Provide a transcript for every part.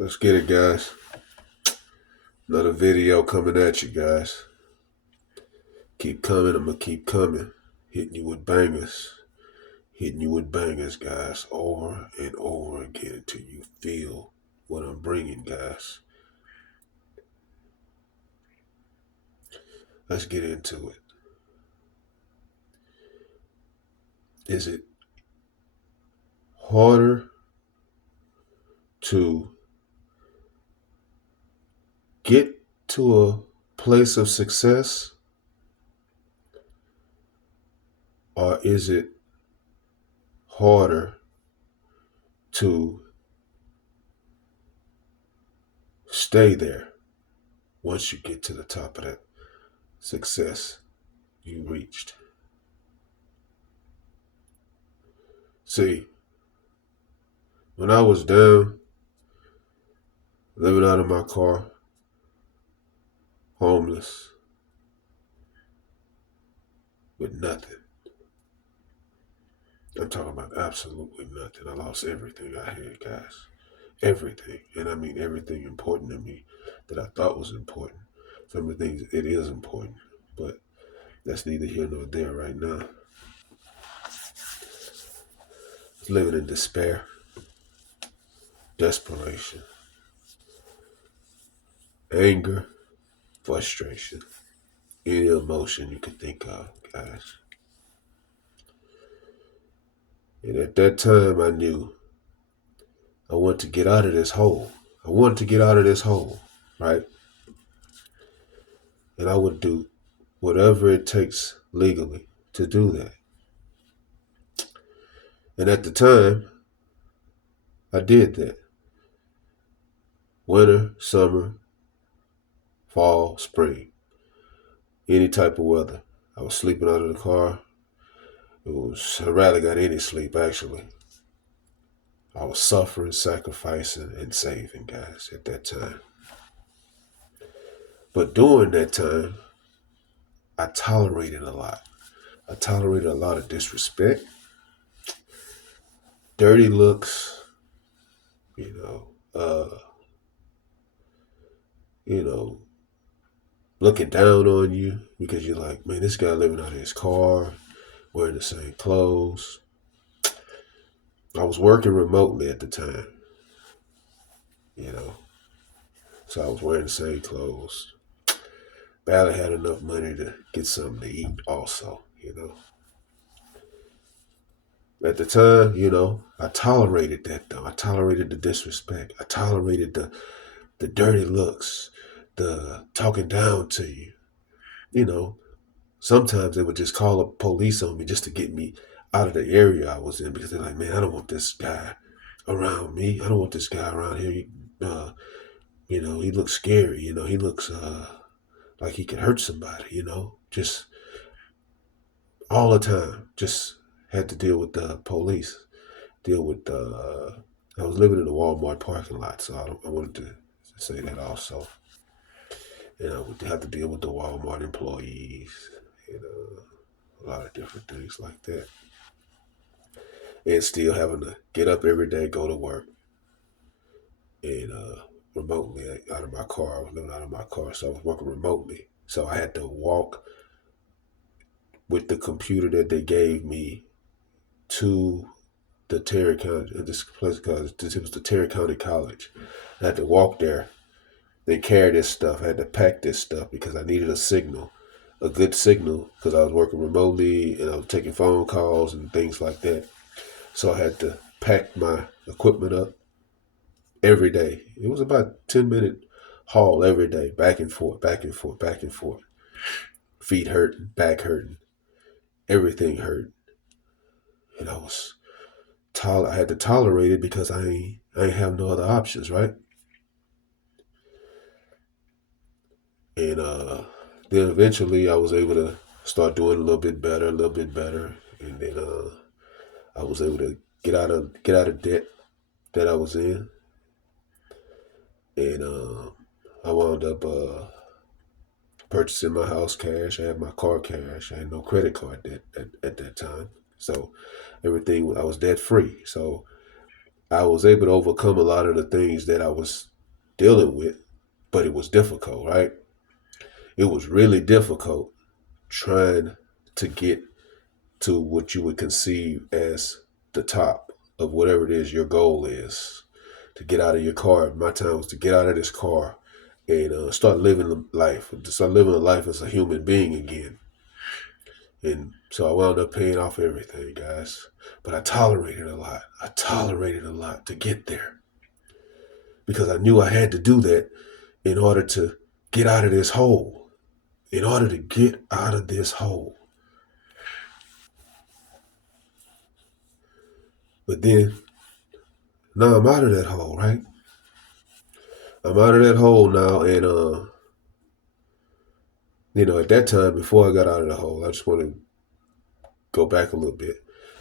Let's get it, guys. Another video coming at you, guys. Keep coming. I'm going to keep coming. Hitting you with bangers. Hitting you with bangers, guys. Over and over again until you feel what I'm bringing, guys. Let's get into it. Is it harder to get to a place of success, or is it harder to stay there once you get to the top of that success you reached? See, when I was down, living out of my car, homeless, with nothing. I'm talking about absolutely nothing. I lost everything I had, guys. Everything. And I mean everything important to me that I thought was important. Some of the things, it is important, but that's neither here nor there right now. Living in despair, desperation, anger, frustration, any emotion you could think of, guys. And at that time, I knew I wanted to get out of this hole. I wanted to get out of this hole, right? And I would do whatever it takes legally to do that. And at the time, I did that. Winter, summer, fall, spring, any type of weather. I was sleeping out of the car. I rarely got any sleep, actually. I was suffering, sacrificing, and saving, guys, at that time. But during that time, I tolerated a lot. I tolerated a lot of disrespect, dirty looks, you know, uh, you know, looking down on you because you're like, man, this guy living out of his car, wearing the same clothes. I was working remotely at the time, you know, so I was wearing the same clothes. Barely had enough money to get something to eat also, you know. At the time, you know, I tolerated that though. I tolerated the disrespect. I tolerated the dirty looks, the talking down to you. You know, sometimes they would just call the police on me just to get me out of the area I was in because they're like, man, I don't want this guy around me. I don't want this guy around here. Uh, he looks scary. He looks like he could hurt somebody. Just all the time. Just had to deal with the police. Deal with I was living in a Walmart parking lot, so I wanted to say that also. We have to deal with the Walmart employees, a lot of different things like that. And still having to get up every day, go to work, and remotely out of my car. I was living out of my car, so I was working remotely. So I had to walk with the computer that they gave me to the Terry County, this place called, it was the Terry County College. I had to walk there. They carry this stuff. I had to pack this stuff because I needed a good signal, because I was working remotely and I was taking phone calls and things like that. So I had to pack my equipment up every day. It was about a 10-minute haul every day, back and forth, back and forth, back and forth. Feet hurting, back hurting, everything hurt. And I had to tolerate it because I ain't have no other options, right? And then eventually I was able to start doing a little bit better, and then I was able to get out of debt that I was in, and I wound up purchasing my house cash. I had my car cash. I had no credit card debt at that time, so everything, I was debt free. So I was able to overcome a lot of the things that I was dealing with, but it was difficult, right? It was really difficult trying to get to what you would conceive as the top of whatever it is your goal is. To get out of your car. My time was to get out of this car and start living life. To start living a life as a human being again. And so I wound up paying off everything, guys. But I tolerated a lot. I tolerated a lot to get there. Because I knew I had to do that in order to get out of this hole. In order to get out of this hole. But then, now I'm out of that hole, right? I'm out of that hole now, and at that time before I got out of the hole, I just want to go back a little bit.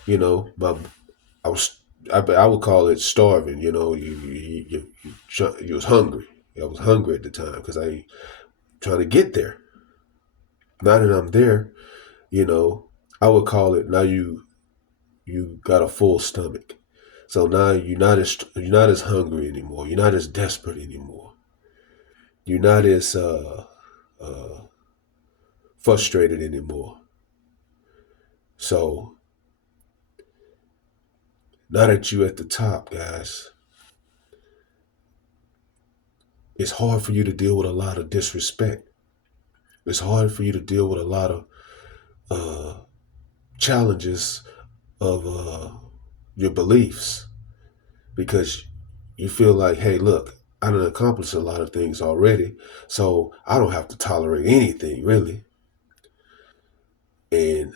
I was I would call it starving. You was hungry. I was hungry at the time because I trying to get there. Now that I'm there, I would call it now you got a full stomach. So now you're not as hungry anymore. You're not as desperate anymore. You're not as uh, frustrated anymore. So now that you're at the top, guys, it's hard for you to deal with a lot of disrespect. It's hard for you to deal with a lot of uh, challenges of your beliefs because you feel like, hey, look, I done accomplished a lot of things already, so I don't have to tolerate anything really. And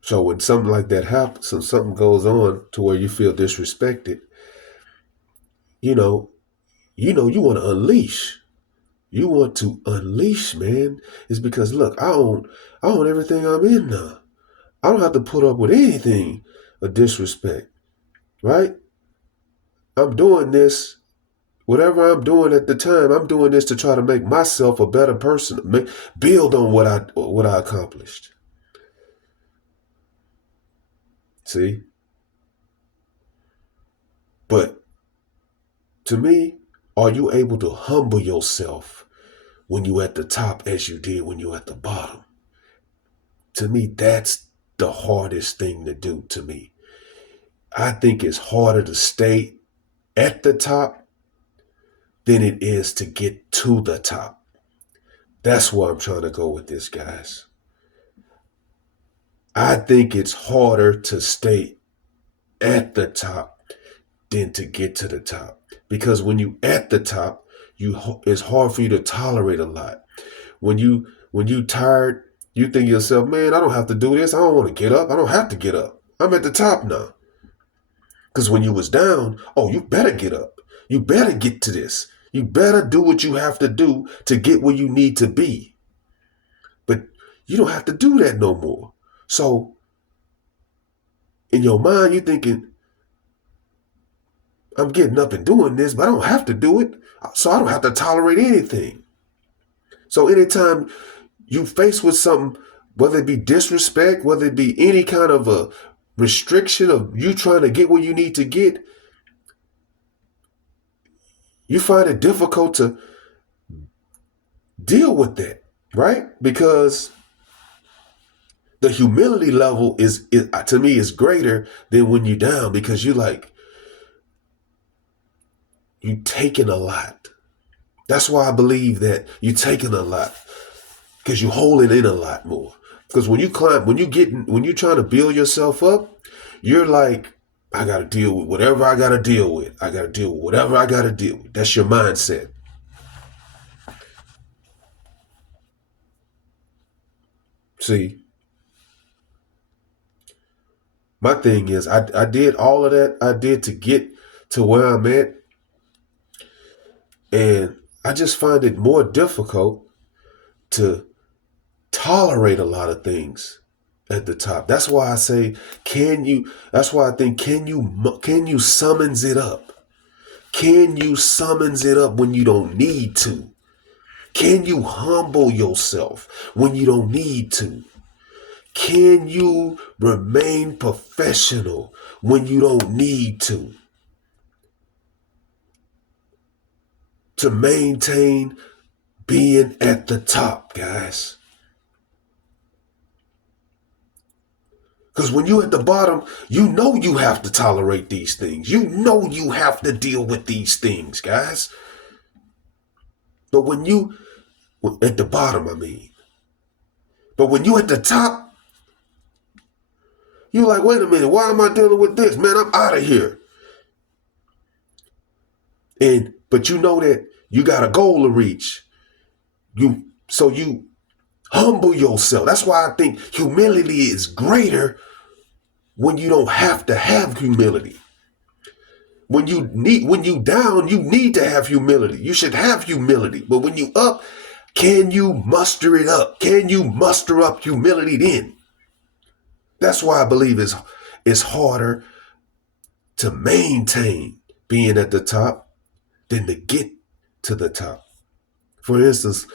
so when something like that happens, when something goes on to where you feel disrespected, you know, you want to unleash. You want to unleash, man. It's because look, I own everything I'm in now. I don't have to put up with anything of disrespect, right? I'm doing this, whatever I'm doing at the time, I'm doing this to try to make myself a better person, build on what I accomplished. See? But to me, are you able to humble yourself when you at the top as you did when you at the bottom? To me, that's the hardest thing to do to me. I think it's harder to stay at the top than it is to get to the top. That's where I'm trying to go with this, guys. I think it's harder to stay at the top than to get to the top. Because when you at the top, it's hard for you to tolerate a lot. When you tired, you think to yourself, man, I don't have to do this. I don't want to get up. I don't have to get up. I'm at the top now. Because when you was down, oh, you better get up. You better get to this. You better do what you have to do to get where you need to be. But you don't have to do that no more. So in your mind, you're thinking, I'm getting up and doing this, but I don't have to do it. So I don't have to tolerate anything. So anytime you face with something, whether it be disrespect, whether it be any kind of a restriction of you trying to get where you need to get, you find it difficult to deal with that, right? Because the humility level is to me is greater than when you're down because you taking a lot. That's why I believe that you're taking a lot because you're holding in a lot more. Because when you climb, when you're trying to build yourself up, you're like, I got to deal with whatever I got to deal with. I got to deal with whatever I got to deal with. That's your mindset. See, my thing is, I did all of that I did to get to where I'm at, and I just find it more difficult to tolerate a lot of things at the top. That's why I say, that's why I think, can you summons it up? Can you summons it up when you don't need to? Can you humble yourself when you don't need to? Can you remain professional when you don't need to? to maintain being at the top, guys. Because when you're at the bottom, you know you have to tolerate these things. You know you have to deal with these things, guys. But when you, at the bottom, I mean. But when you at the top, you're like, wait a minute, why am I dealing with this? Man, I'm out of here. But you know that you got a goal to reach. So you humble yourself. That's why I think humility is greater when you don't have to have humility. When you down, you need to have humility. You should have humility. But when you up, can you muster it up? Can you muster up humility then? That's why I believe it's harder to maintain being at the top than to get to the top. For instance,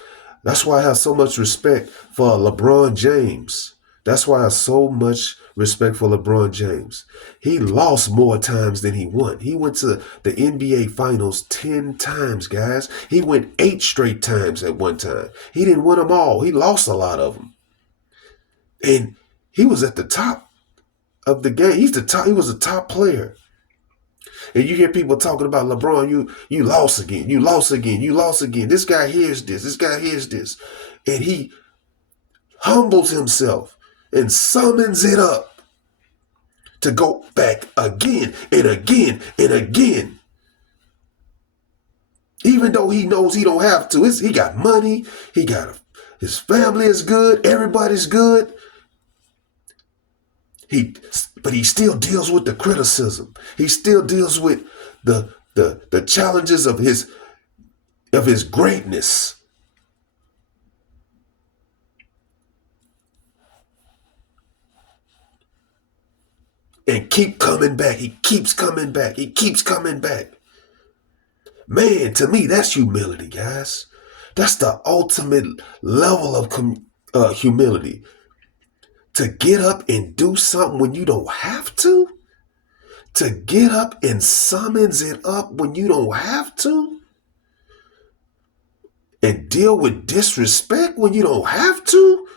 that's why I have so much respect for LeBron James. That's why I have so much respect for LeBron James. He lost more times than he won. He went to the NBA Finals 10 times, guys. He went 8 straight times at one time. He didn't win them all. He lost a lot of them. And he was at the top of the game. He was a top player. And you hear people talking about LeBron, you lost again, you lost again, you lost again. This guy hears this guy hears this. And he humbles himself and summons it up to go back again and again and again. Even though he knows he don't have to. He got money, his family is good, everybody's good. But he still deals with the criticism. He still deals with the challenges of his greatness. And keep coming back. He keeps coming back. He keeps coming back. Man, to me, that's humility, guys. That's the ultimate level of humility. To get up and do something when you don't have to? To get up and summons it up when you don't have to? And deal with disrespect when you don't have to?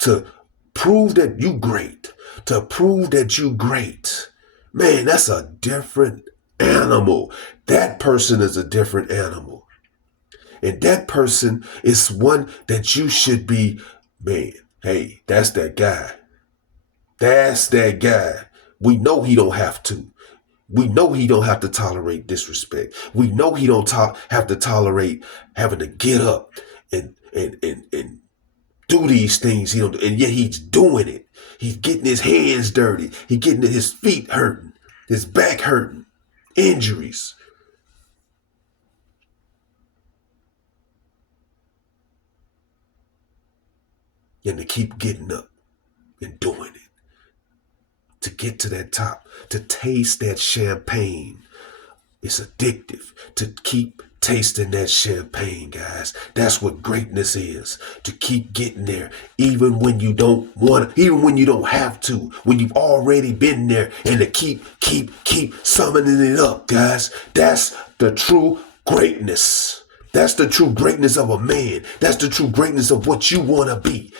To prove that you great. To prove that you great. Man, that's a different animal. That person is a different animal. And that person is one that you should be, man, hey, that's that guy. That's that guy. We know he don't have to. We know he don't have to tolerate disrespect. We know he don't have to tolerate having to get up and do these things. And yet he's doing it. He's getting his hands dirty. He's getting his feet hurting, his back hurting, injuries. And to keep getting up and doing it. To get to that top, to taste that champagne. It's addictive to keep tasting that champagne, guys. That's what greatness is. To keep getting there, even when you don't want to, even when you don't have to, when you've already been there, and to keep summoning it up, guys. That's the true greatness. That's the true greatness of a man. That's the true greatness of what you want to be.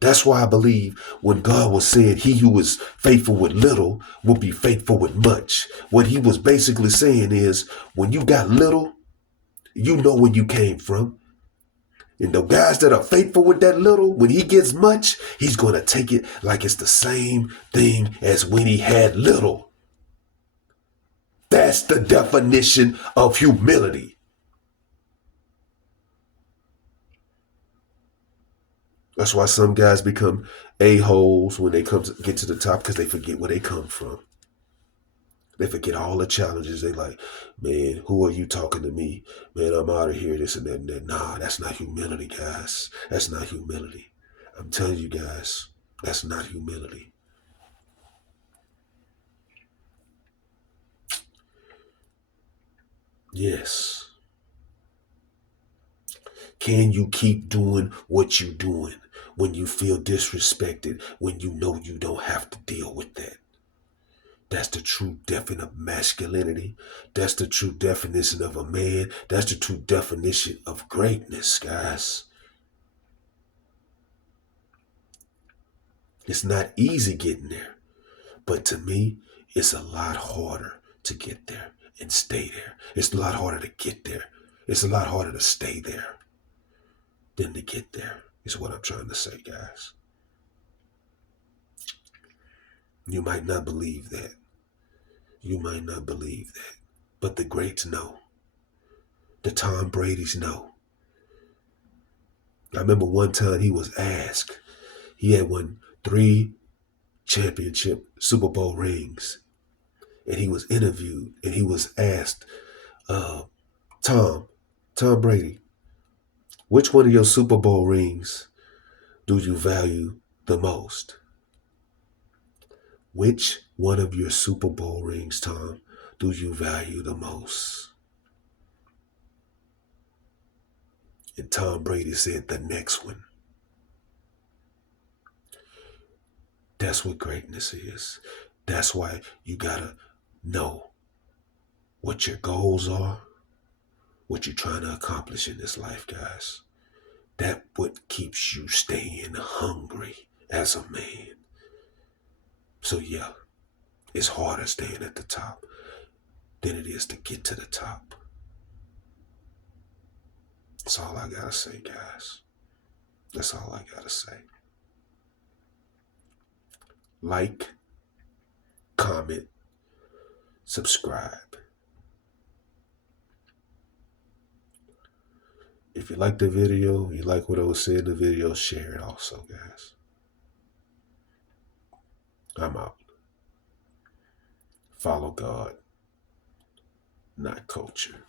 That's why I believe when God was saying he who is faithful with little will be faithful with much. What he was basically saying is when you got little, you know where you came from. And the guys that are faithful with that little, when he gets much, he's going to take it like it's the same thing as when he had little. That's the definition of humility. That's why some guys become a-holes when they get to the top, because they forget where they come from. They forget all the challenges. They like, man, who are you talking to me? Man, I'm out of here, this and that and that. Nah, that's not humility, guys. That's not humility. I'm telling you guys, that's not humility. Yes. Can you keep doing what you're doing when you feel disrespected, when you know you don't have to deal with that? That's the true definition of masculinity. That's the true definition of a man. That's the true definition of greatness, guys. It's not easy getting there, but to me, it's a lot harder to get there and stay there. It's a lot harder to get there. It's a lot harder to stay there than to get there, is what I'm trying to say, guys. You might not believe that. You might not believe that. But the greats know. The Tom Brady's know. I remember one time he was asked, he had won 3 championship Super Bowl rings. And he was interviewed and he was asked, Tom Brady, which one of your Super Bowl rings do you value the most? Which one of your Super Bowl rings, Tom, do you value the most? And Tom Brady said, the next one. That's what greatness is. That's why you gotta know what your goals are, what you're trying to accomplish in this life, guys. That's what keeps you staying hungry as a man. So yeah, it's harder staying at the top than it is to get to the top. That's all I gotta say, guys. That's all I gotta say. Like, comment, subscribe. If you like the video, you like what I was saying in the video, share it also, guys. I'm out. Follow God, not culture.